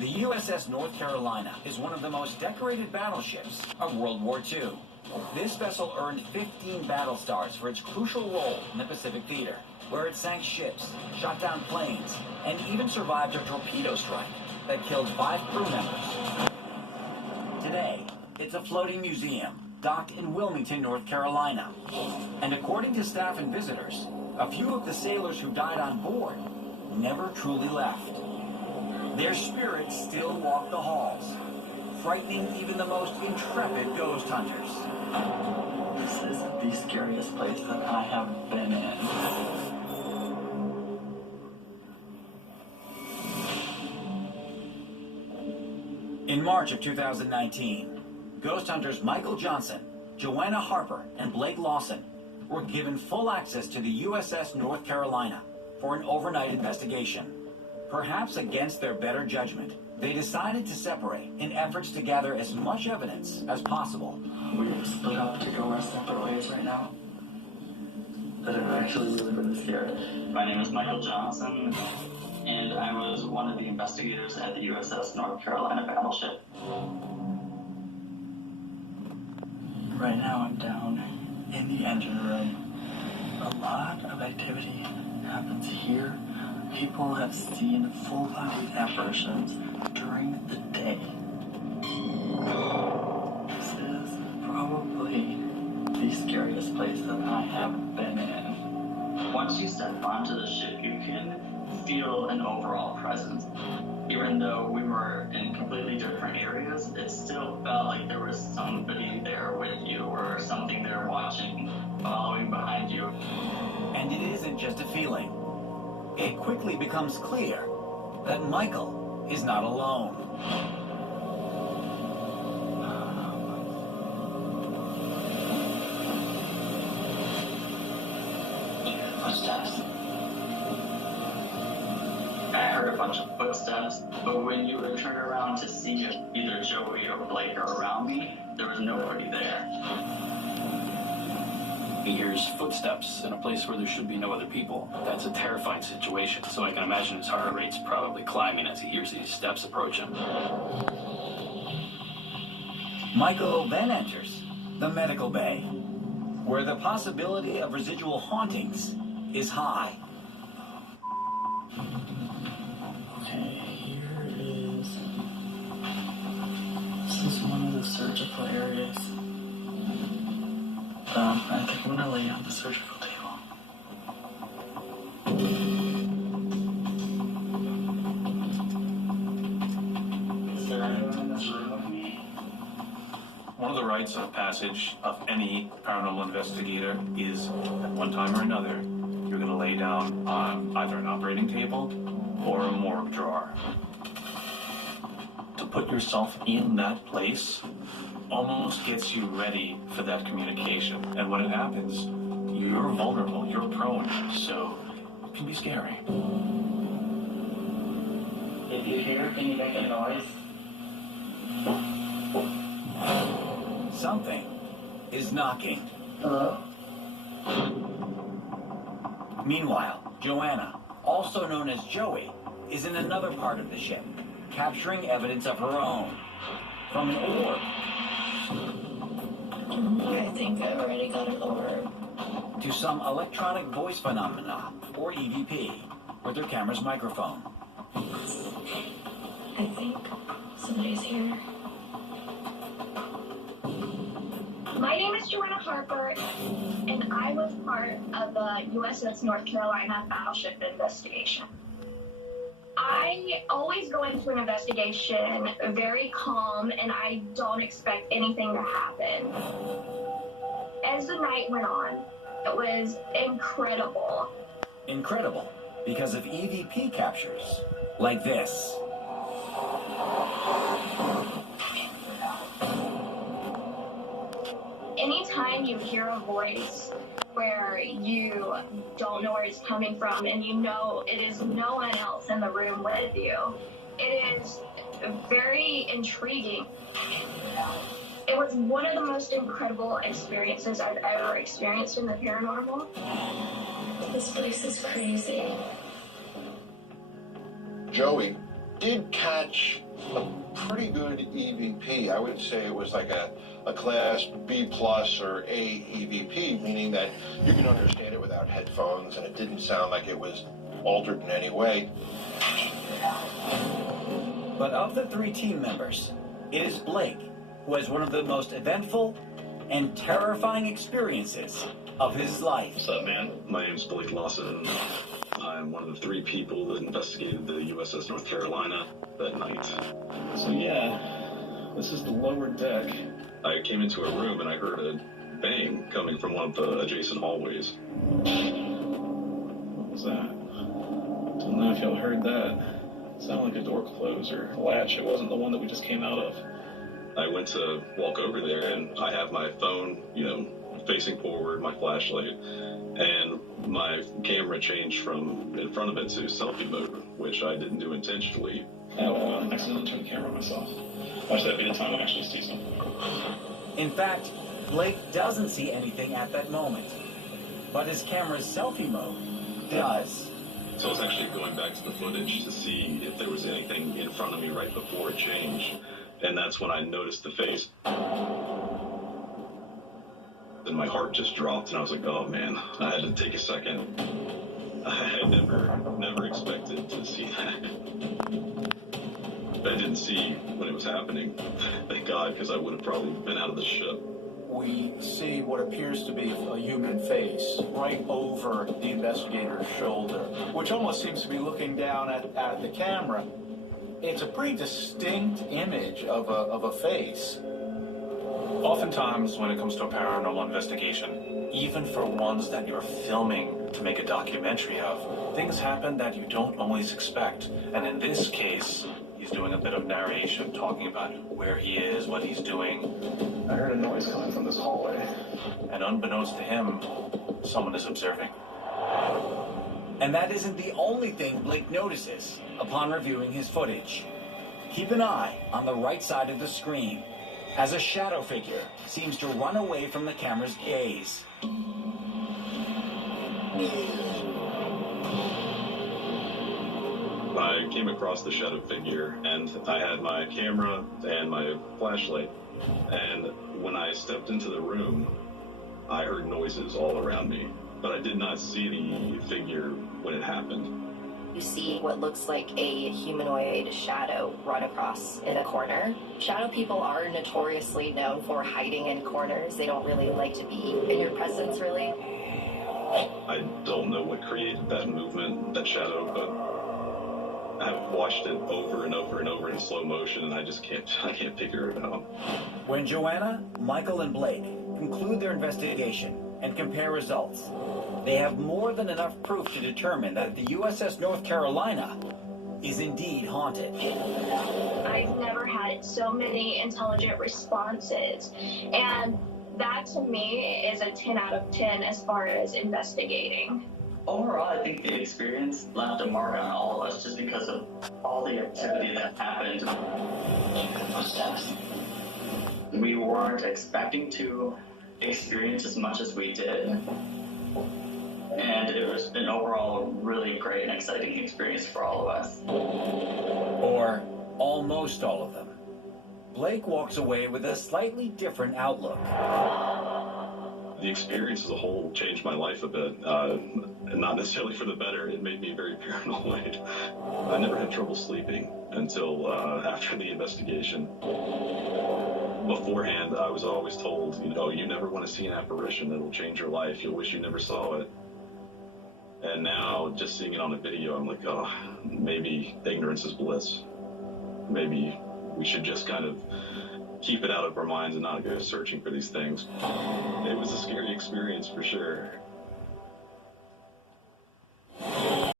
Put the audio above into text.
The USS North Carolina is one of the most decorated battleships of World War II. This vessel earned 15 battle stars for its crucial role in the Pacific Theater, where it sank ships, shot down planes, and even survived a torpedo strike that killed 5 crew members. Today, it's a floating museum docked in Wilmington, North Carolina. And according to staff and visitors, a few of the sailors who died on board never truly left. Their spirits still walk the halls, frightening even the most intrepid ghost hunters. This is the scariest place that I have been in. In March of 2019, ghost hunters Michael Johnson, Joanna Harper, and Blake Lawson were given full access to the USS North Carolina for an overnight investigation. Perhaps against their better judgment, they decided to separate in efforts to gather as much evidence as possible. We've split up to go our separate ways right now. But I'm actually really scared. My name is Michael Johnson, and I was one of the investigators at the USS North Carolina battleship. Right now I'm down in the engine room. A lot of activity happens here. People have seen full-bodied apparitions during the day. This is probably the scariest place that I have been in. Once you step onto the ship, you can feel an overall presence. Even though we were in completely different areas, it still felt like there was somebody there with you or something there watching, following behind you. And it isn't just a feeling. It quickly becomes clear that Michael is not alone. Footsteps. I heard a bunch of footsteps, but when you would turn around to see if either Joey or Blake are around me, there was nobody there. He hears footsteps in a place where there should be no other people. That's a terrifying situation, so I can imagine his heart rate's probably climbing as he hears these steps approaching. Michael then enters the medical bay, where the possibility of residual hauntings is high. Okay, here is... This is one of the surgical areas. I think I'm gonna lay on the surgical table. Is there anyone in this room with me? One of the rites of passage of any paranormal investigator is, at one time or another, you're going to lay down on either an operating table or a morgue drawer. To put yourself in that place almost gets you ready for that communication. And when it happens, you're vulnerable, you're prone, so it can be scary. If you hear, can you make a noise? Something is knocking. Hello? Meanwhile, Joanna, also known as Joey, is in another part of the ship, capturing evidence of her own. From an orb. I think I already got an orb. To some electronic voice phenomena, or EVP, with their camera's microphone. I think somebody's here. My name is Joanna Harper, and I was part of the USS North Carolina battleship investigation. I always go into an investigation very calm, and I don't expect anything to happen. As the night went on, it was incredible. Incredible, because of EVP captures, like this. Anytime you hear a voice where you don't know where it's coming from and you know it is no one else in the room with you, it is very intriguing. It was one of the most incredible experiences I've ever experienced in the paranormal. This place is crazy. Joey did catch a pretty good EVP. I would say it was like a class B plus or A EVP, meaning that you can understand it without headphones and it didn't sound like it was altered in any way. But of the three team members, it is Blake who has one of the most eventful and terrifying experiences of his life. What's up, man? My name's Blake Lawson. I'm one of the three people that investigated the USS North Carolina that night. So yeah, this is the lower deck. I came into a room and I heard a bang coming from one of the adjacent hallways. What was that? Don't know if y'all heard that. It sounded like a door close or latch. It wasn't the one that we just came out of. I went to walk over there and I have my phone, facing forward, my flashlight, and my camera changed from in front of it to selfie mode, which I didn't do intentionally. I accidentally turned the camera on myself. Watch that be the time I actually see something. In fact, Blake doesn't see anything at that moment, but his camera's selfie mode does. So I was actually going back to the footage to see if there was anything in front of me right before it changed, and that's when I noticed the face. And my heart just dropped, and I was like, oh man, I had to take a second. I had never expected to see that. I didn't see when it was happening, thank God, because I would have probably been out of the ship. We see what appears to be a human face right over the investigator's shoulder, which almost seems to be looking down at the camera. It's a pretty distinct image of a face. Oftentimes, when it comes to a paranormal investigation, even for ones that you're filming to make a documentary of, things happen that you don't always expect. And in this case, he's doing a bit of narration, talking about where he is, what he's doing. I heard a noise coming from this hallway. And unbeknownst to him, someone is observing. And that isn't the only thing Blake notices upon reviewing his footage. Keep an eye on the right side of the screen, as a shadow figure seems to run away from the camera's gaze. I came across the shadow figure, and I had my camera and my flashlight, and when I stepped into the room, I heard noises all around me, but I did not see the figure when it happened. You see what looks like a humanoid shadow run across in a corner. Shadow people are notoriously known for hiding in corners. They don't really like to be in your presence, really. I don't know what created that movement, that shadow, but I've watched it over and over and over in slow motion, and I can't figure it out. When Joanna, Michael, and Blake conclude their investigation and compare results, they have more than enough proof to determine that the USS North Carolina is indeed haunted. I've never had so many intelligent responses, and that to me is a 10 out of 10 as far as investigating. Overall, I think the experience left a mark on all of us just because of all the activity that happened. We weren't expecting to experience as much as we did. And it was an overall really great and exciting experience for all of us. Or almost all of them. Blake walks away with a slightly different outlook. The experience as a whole changed my life a bit, not necessarily for the better. It made me very paranoid. I never had trouble sleeping until after the investigation. Beforehand, I was always told, you never want to see an apparition that'll change your life. You'll wish you never saw it. And now, just seeing it on a video, I'm like, oh, maybe ignorance is bliss. Maybe we should just kind of keep it out of our minds and not go searching for these things. It was a scary experience for sure.